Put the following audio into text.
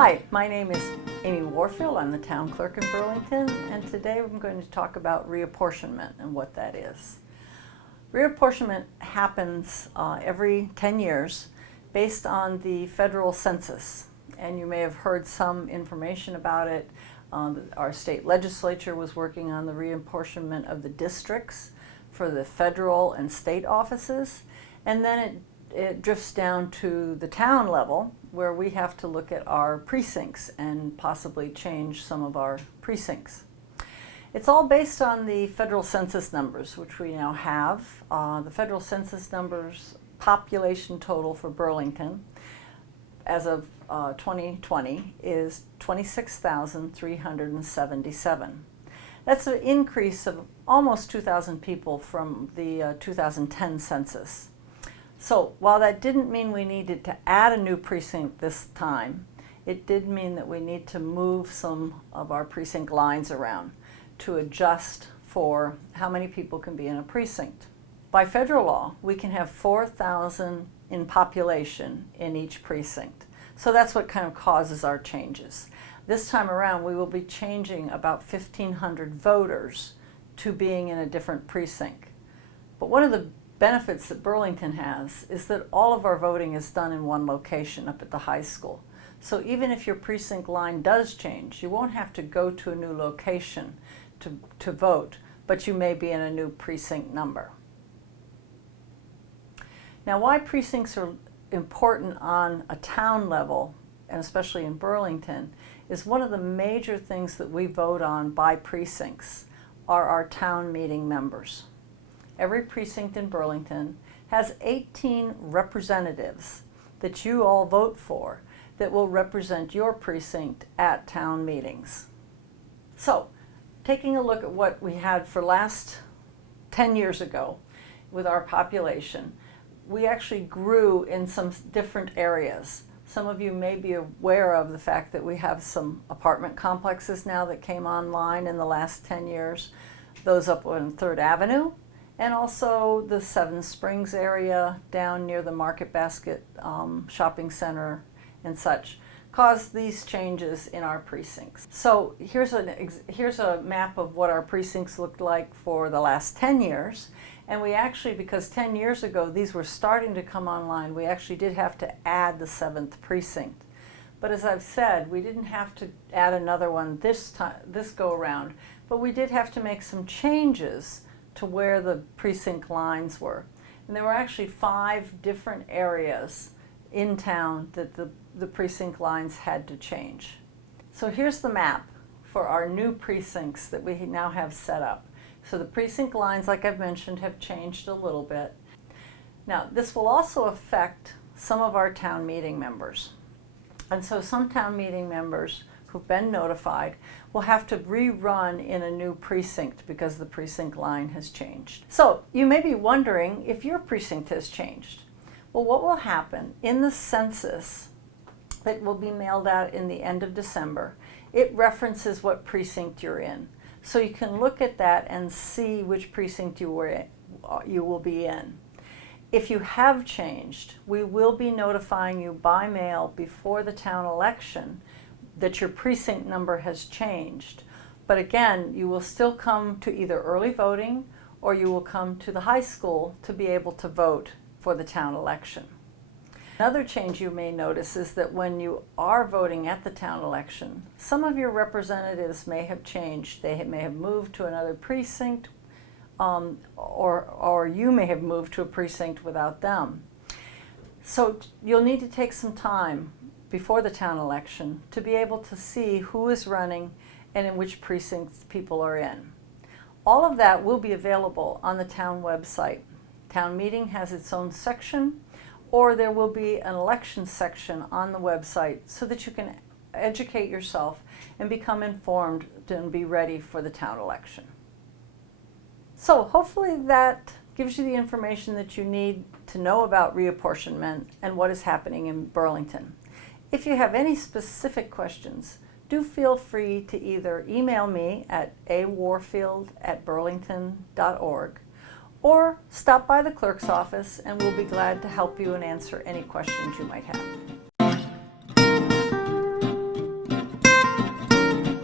Hi, my name is Amy Warfield. I'm the town clerk in Burlington, and today I'm going to talk about reapportionment and what that is. Reapportionment happens every 10 years based on the federal census, and you may have heard some information about it. Our state legislature was working on the reapportionment of the districts for the federal and state offices, and then it drifts down to the town level where we have to look at our precincts and possibly change some of our precincts. It's all based on the federal census numbers, which we now have. The federal census numbers population total for Burlington as of 2020 is 26,377. That's an increase of almost 2,000 people from the 2010 census. So while that didn't mean we needed to add a new precinct this time, it did mean that we need to move some of our precinct lines around to adjust for how many people can be in a precinct. By federal law, we can have 4,000 in population in each precinct. So that's what kind of causes our changes. This time around, we will be changing about 1,500 voters to being in a different precinct. But one of the benefits that Burlington has is that all of our voting is done in one location up at the high school. So even if your precinct line does change, you won't have to go to a new location to vote, but you may be in a new precinct number. Now, why precincts are important on a town level, and especially in Burlington, is one of the major things that we vote on by precincts are our town meeting members. Every precinct in Burlington has 18 representatives that you all vote for that will represent your precinct at town meetings. So, taking a look at what we had for last 10 years ago with our population, we actually grew in some different areas. Some of you may be aware of the fact that we have some apartment complexes now that came online in the last 10 years. Those up on 3rd Avenue, and also the Seven Springs area down near the Market Basket shopping center and such, caused these changes in our precincts. So here's a map of what our precincts looked like for the last 10 years. And we actually, because 10 years ago these were starting to come online, we actually did have to add the 7th precinct. But as I've said, we didn't have to add another one this go around, but we did have to make some changes to where the precinct lines were. And there were actually 5 different areas in town that the precinct lines had to change. So here's the map for our new precincts that we now have set up. So the precinct lines, like I've mentioned, have changed a little bit. Now, this will also affect some of our town meeting members. And so some town meeting members who've been notified will have to rerun in a new precinct because the precinct line has changed. So you may be wondering if your precinct has changed. Well, what will happen in the census that will be mailed out in the end of December, it references what precinct you're in. So you can look at that and see which precinct you will be in. If you have changed, we will be notifying you by mail before the town election that your precinct number has changed. But again, you will still come to either early voting or you will come to the high school to be able to vote for the town election. Another change you may notice is that when you are voting at the town election, some of your representatives may have changed. They may have moved to another precinct, or you may have moved to a precinct without them. So you'll need to take some time before the town election to be able to see who is running and in which precincts people are in. All of that will be available on the town website. Town meeting has its own section, or there will be an election section on the website so that you can educate yourself and become informed and be ready for the town election. So hopefully that gives you the information that you need to know about reapportionment and what is happening in Burlington. If you have any specific questions, do feel free to either email me at awarfield@burlington.org or stop by the clerk's office and we'll be glad to help you and answer any questions you might have.